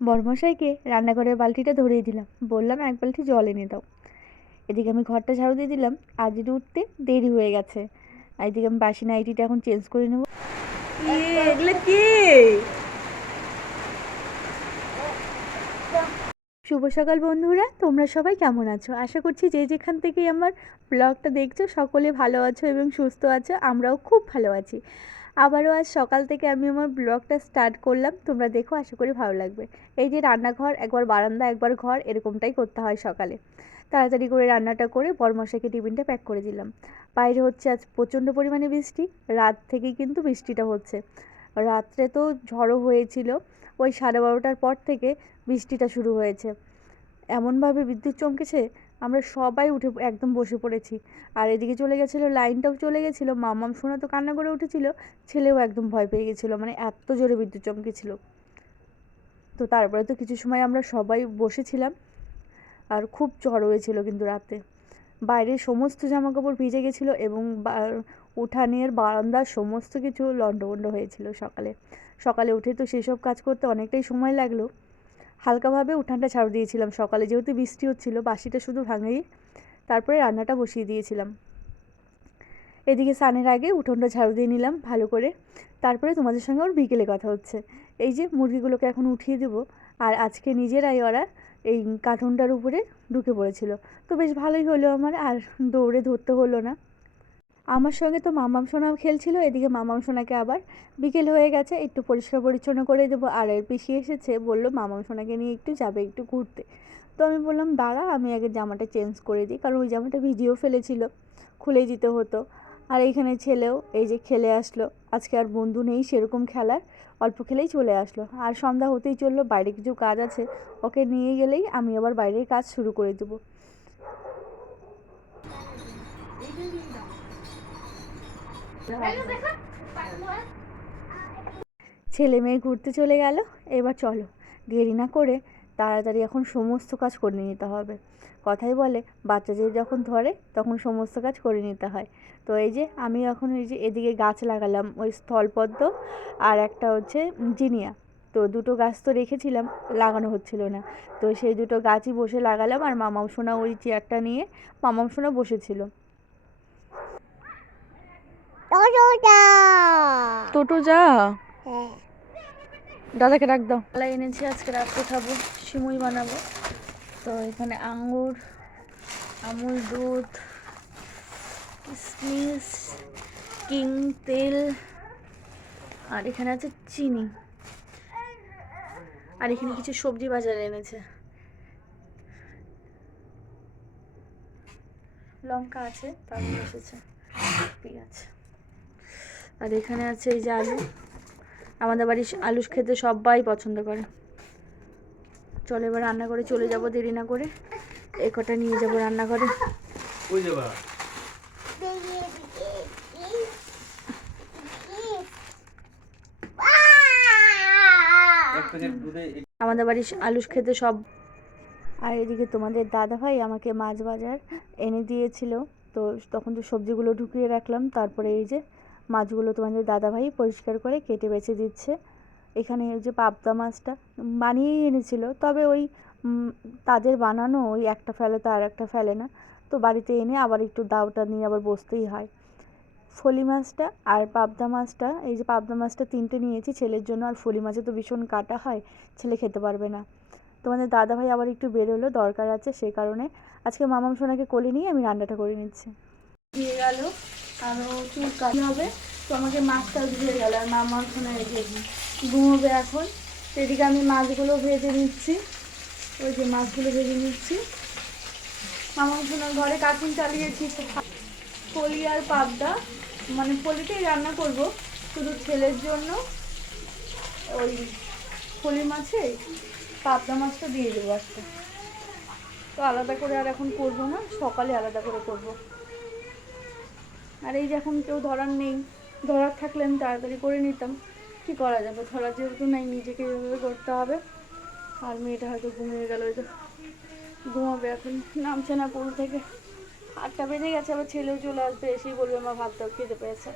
বরমশাইকে রান্নাঘরের বালতিটা ধরিয়ে দিলাম, বললাম এক বালতি জল এনে দাও। এদিকে আমি ঘরটা ঝাড়ু দিয়ে দিলাম, আজকে উঠতে দেরি হয়ে গেছে। আর এদিকে আমি বাসি নাইটিটা এখন চেঞ্জ করে নেবো। এগুলো কি? শুভ সকাল বন্ধুরা, তোমরা সবাই কেমন আছো? আশা করছি যে যেখান থেকেই আমার ব্লগটা দেখছো সকলে ভালো আছো এবং সুস্থ আছো। আমরাও খুব ভালো আছি। আবারও আজ সকাল থেকে আমি আমার ব্লগটা স্টার্ট করলাম, তোমরা দেখো, আশা করি ভালো লাগবে। এই যে রান্নাঘর, একবার বারান্দা একবার ঘর, এরকমটাই করতে হয় সকালে। তাড়াতাড়ি করে রান্নাটা করে বরমশাইকে টিফিনটা প্যাক করে দিলাম। বাইরে হচ্ছে আজ প্রচণ্ড পরিমাণে বৃষ্টি, রাত থেকেই কিন্তু বৃষ্টিটা হচ্ছে। রাত্রে তো ঝড়ও হয়েছিল, ওই 12:30টার পর থেকে বৃষ্টিটা শুরু হয়েছে। এমনভাবে বিদ্যুৎ চমকেছে, আমরা সবাই উঠে একদম বসে পড়েছি। আর এদিকে চলে গেছিলো, লাইনটাও চলে গেছিলো। মাম্মাম সোনা তো কান্না করে উঠেছিল, ছেলেও একদম ভয় পেয়ে গেছিলো, মানে এত জোরে বিদ্যুৎ চমকেছিল। তো তারপরে তো কিছু সময় আমরা সবাই বসেছিলাম। আর খুব ঝড় হয়েছিল কিন্তু রাতে। বাইরের সমস্ত জামাকাপড় ভিজে গেছিলো এবং উঠানের বারান্দার সমস্ত কিছু লণ্ডভণ্ড হয়েছিল। সকালে সকালে উঠে তো সেসব কাজ করতে অনেকটাই সময় লাগলো। হালকাভাবে উঠানটা ঝাড়ু দিয়েছিলাম সকালে, যেহেতু বৃষ্টি হচ্ছিলো, বাসিটা শুধু ভাঙেই। তারপরে রান্নাটা বসিয়ে দিয়েছিলাম। এদিকে স্নানের আগে উঠোনটা ঝাড়ু দিয়ে নিলাম ভালো করে। তারপরে তোমাদের সঙ্গে ওর বিকেলে কথা হচ্ছে। এই যে মুরগিগুলোকে এখন উঠিয়ে দেবো। আর আজকে নিজেরাই ওরা এই কার্টুনটার উপরে ঢুকে পড়েছিল, তো বেশ ভালোই হলো আমার, আর দৌড়ে ধরতে হলো না। আমার সঙ্গে তো মামাম সোনাও খেলছিল। এদিকে মামাম সোনাকে আবার বিকেল হয়ে গেছে, একটু পরিষ্কার পরিচ্ছন্ন করে দেবো। আর এর পিসি এসেছে, বললো মামাম সোনাকে নিয়ে একটু যাবে একটু ঘুরতে। তো আমি বললাম দাঁড়া, আমি আগে জামাটা চেঞ্জ করে দিই, কারণ ওই জামাটা ভিজিও ফেলেছিল, খুলেই দিতে হতো। আর এইখানে ছেলেও এই যে খেলে আসলো। আজকে আর বন্ধু নেই সেরকম খেলার, অল্প খেলেই চলে আসলো। আর সন্ধ্যা হতেই চললো, বাইরে কিছু কাজ আছে, ওকে নিয়ে গেলেই আমি আবার বাইরের কাজ শুরু করে দেবো। ছেলে মেয়ে ঘুরতে চলে গেল, এবার চলো দেরি না করে তাড়াতাড়ি এখন সমস্ত কাজ করে নিতে হবে। কথাই বলে বাচ্চাদের যখন ধরে তখন সমস্ত কাজ করে নিতে হয়। তো এই যে আমি এখন এই যে এদিকে গাছ লাগালাম, ওই স্থলপদ্ম আর একটা হচ্ছে জিনিয়া। তো দুটো গাছ তো রেখেছিলাম, লাগানো হচ্ছিল না, তো সেই দুটো গাছই বসে লাগালাম। আর মামাম সোনা ওই চেয়ারটা নিয়ে মামাম সোনা বসেছিল। টোটো যা, দাদাকে ডাক দাও। কলাই এনেছি, আজকে রাত্রে খাবো, সিমুই বানাবো। তো এখানে আঙ্গুর, আমুল দুধ, কিশমিশ, কিং তেল, আর এখানে আছে চিনি। আর এখানে কিছু সবজি বাজারে এনেছে, লঙ্কা আছে, তারপর এসেছে পেঁয়াজ। আর এখানে আছে এই যে আলু, আমাদের বাড়ির আলু খেতে সবাই পছন্দ করে। চলো এবার রান্না করে চলে যাব, দেরি না করে এই কটা নিয়ে যাবো রান্নাঘরে। আমাদের বাড়ির আলু খেতে সব। আর এদিকে তোমাদের দাদাভাই আমাকে মাছ বাজার এনে দিয়েছিল, তো তখন তো সবজিগুলো ঢুকিয়ে রাখলাম। তারপরে এই যে মাছগুলো তোমাদের দাদাভাই পরিষ্কার করে কেটে বেছে দিচ্ছে। এখানে ওই যে পাবদা মাছটা বানিয়েই এনেছিল, তবে ওই তাদের বানানো ওই একটা ফেলে তো আর একটা ফেলে না, তো বাড়িতে এনে আবার একটু দাওটা নিয়ে আবার বসতেই হয়। ফলি মাছটা আর পাবদা মাছটা, এই যে পাবদা মাছটা 3টে নিয়েছি ছেলের জন্য, আর ফলি মাছে তো ভীষণ কাটা হয়, ছেলে খেতে পারবে না। তোমাদের দাদাভাই আবার একটু বেরোলো, দরকার আছে, সেই কারণে আজকে মামাম সোনাকে কোলে নিয়ে আমি রান্নাটা করে নিচ্ছি। দিয়ে গেল আরও চুল কাটি হবে, তো আমাকে মাছটা দিয়ে গেল। আর মামাম সোনা এই যে ঘুমোবে এখন। এদিকে আমি মাছগুলো ভেজে নিচ্ছি, ওই যে মাছগুলো ভেজে নিচ্ছি। মামাম সোনার ঘরে কার্টুন চালিয়েছি, ফলি আর পাবদা, মানে ফলিটাই রান্না করব শুধু ছেলের জন্য। ওই ফলি মাছে পাবদা মাছটা দিয়ে দেবো আজকে, তো আলাদা করে আর এখন করবো না, সকালে আলাদা করে করব। আর এই যে এখন কেউ ধরার নেই, ধরার থাকলে আমি তাড়াতাড়ি করে নিতাম, কি করা যাবে, ধরার যেহেতু নাই নিজেকে এভাবে করতে হবে। আর মেয়েটা হয়তো ঘুমিয়ে গেল, ওই তো ঘুমাবে এখন, নামছে না পুল থেকে। 8টা বেজে গেছে, আবার ছেলেও চলে আসবে, এসেই বলবে আমার ভাত দাও, খেতে পেয়েছে।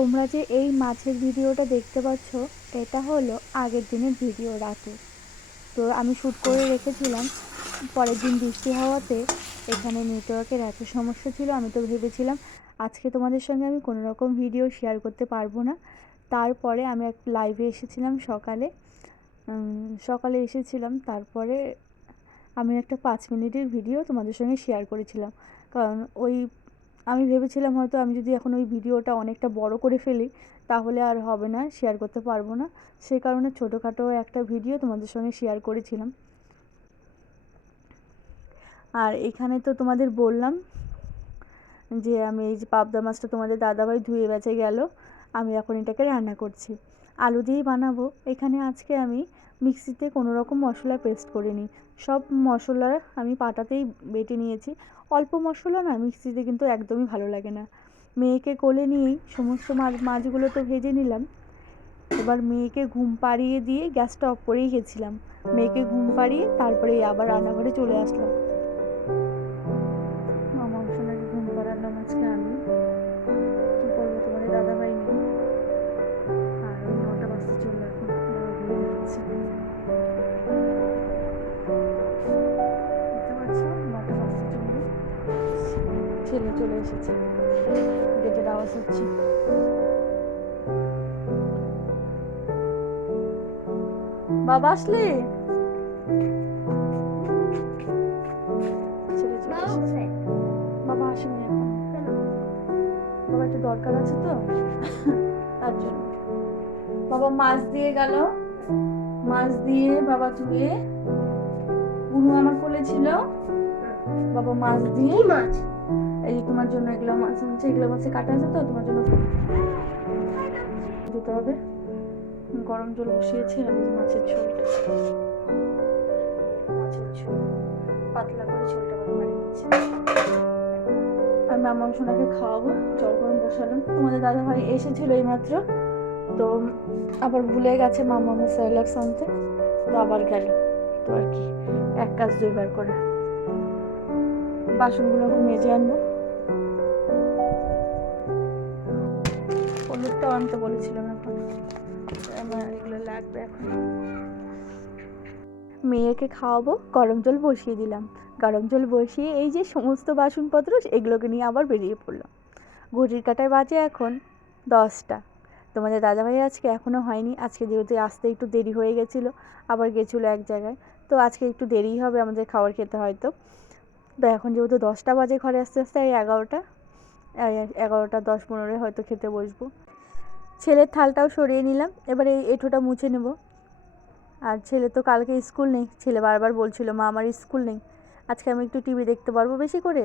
তোমরা যে এই মাছের ভিডিওটা দেখতে পাচ্ছ, এটা হলো আগের দিনের ভিডিও রাতে। তো আমি শ্যুট করে রেখেছিলাম। পরের দিন বৃষ্টি হওয়াতে এখানে নেটওয়ার্কের এত সমস্যা ছিল, আমি তো ভেবেছিলাম আজকে তোমাদের সঙ্গে আমি কোনো রকম ভিডিও শেয়ার করতে পারবো না। তারপরে আমি এক লাইভে এসেছিলাম সকালে এসেছিলাম। তারপরে আমি একটা 5 মিনিটের ভিডিও তোমাদের সঙ্গে শেয়ার করেছিলাম, কারণ আমি ভেবেছিলাম হয়তো আমি যদি এখন ওই ভিডিওটা অনেকটা বড় করে ফেলি তাহলে আর হবে না, শেয়ার করতে পারবো না। সেই কারণে ছোটোখাটো একটা ভিডিও তোমাদের সঙ্গে শেয়ার করেছিলাম। আর এখানে তো তোমাদের বললাম যে আমি এই যে পাবদা মাছটা তোমাদের দাদাভাই ধুয়ে বেঁচে গেল, আমি এখন এটাকে রান্না করছি, আলু দিয়েই বানাবো। এখানে আজকে আমি মিক্সিতে কোনো রকম মশলা পেস্ট করিনি, সব মশলা আমি পাটাতেই বেটে নিয়েছি। অল্প মশলা না মিক্সিতে কিন্তু একদমই ভালো লাগে না। মেয়েকে কোলে নিয়েই সমস্ত মাছগুলো তো ভেজে নিলাম। এবার মেয়েকে ঘুম পাড়িয়ে দিয়ে গ্যাসটা অফ করেই গেছিলাম। মেয়েকে ঘুম পাড়িয়ে তারপরে আবার রান্নাঘরে চলে আসলাম। মাংসটাকে ঘুম পাড়ালাম আজকে আমি, কী করবো, তোমাদের দাদাভাই নেই। আর 9টা বাজতে চললো, এখন ঘুমিয়ে যাচ্ছে। বুঝতে পারছো, 9টা বাজতে চললো, ছেলে চলে এসেছে, গেটের আওয়াজ হচ্ছে। বাবা আসলে, ছেলে চলে এসেছে। বাবা আসেনি এখন, বাবা একটু দরকার আছে তো তার জন্য। বাবা মাছ দিয়ে গেল, মাছ দিয়ে বাবা ধুয়ে, বুনু আমার কোলে ছিল, বাবা মাছ দিয়ে, মাছ এই যে তোমার জন্য এগুলো মাছ আছে, এগুলো মাছে কাটা আছে তো তোমার জন্য দিতে হবে। গরম জল বসিয়েছি আর এই মাছের ঝোলটা, পাতলা করে ঝোলটা বানিয়ে নিচ্ছি। আমি আমার সোনাকে খাওয়াবো, জল গরম বসালাম। তোমাদের দাদা ভাই এসেছিল এইমাত্র, তো আবার ভুলে গেছে মামাকে সেরেলাক্স আনতে, তো আবার গেল। তো আর কি, এক কাজ দুইবার করে। বাসনগুলো এখন মেজে আনবো। হলুদটাও আনতে বলেছিলাম, এখন আমার এগুলো লাগবে। এখন মেয়েকে খাওয়াবো, গরম জল বসিয়ে দিলাম। গরম জল বসিয়ে এই যে সমস্ত বাসনপত্র এগুলোকে নিয়ে আবার বেরিয়ে পড়লাম। ঘড়ির কাঁটায় বাজে এখন 10টা। তোমাদের দাদাভাই আজকে এখনও হয়নি, আজকে যেহেতু আসতে একটু দেরি হয়ে গেছিলো, আবার গেছিলো এক জায়গায়, তো আজকে একটু দেরিই হবে আমাদের খাবার খেতে হয়তো। তো এখন যেহেতু 10টা বাজে, ঘরে আস্তে আস্তে 11টা 10-15 হয়তো খেতে বসবো। ছেলের থালটাও সরিয়ে নিলাম, এবার এই এঁঠোটা মুছে নেব। আর ছেলে তো কালকে স্কুল নেই, ছেলে বারবার বলছিল মা আমার স্কুল নেই, আজকে আমি একটু টিভি দেখতে পারবো বেশি করে।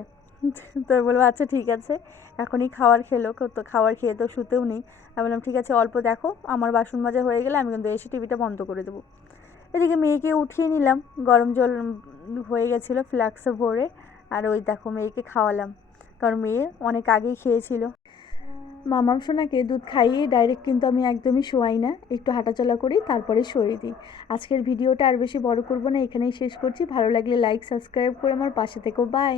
তো বলবো আচ্ছা ঠিক আছে, এখনই খাবার খেলো তো, খাবার খেয়ে তো শুতেও নেই। আমি বললাম ঠিক আছে অল্প দেখো, আমার বাসন মাজা হয়ে গেলে আমি কিন্তু এসে টিভিটা বন্ধ করে দেবো। এদিকে মেয়েকে উঠিয়ে নিলাম, গরম জল হয়ে গেছিলো ফ্লাক্সে ভরে, আর ওই দেখো মেয়েকে খাওয়ালাম, কারণ মেয়ে অনেক আগেই খেয়েছিল। মামাম সোনাকে দুধ খাইয়ে ডাইরেক্ট কিন্তু আমি একদমই শোয়াই না, একটু হাঁটাচলা করি তারপরে শুয়ে দিই। আজকের ভিডিওটা আর বেশি বড় করব না, এখানেই শেষ করছি। ভালো লাগলে লাইক সাবস্ক্রাইব করে আমার পাশে থেকো। বাই।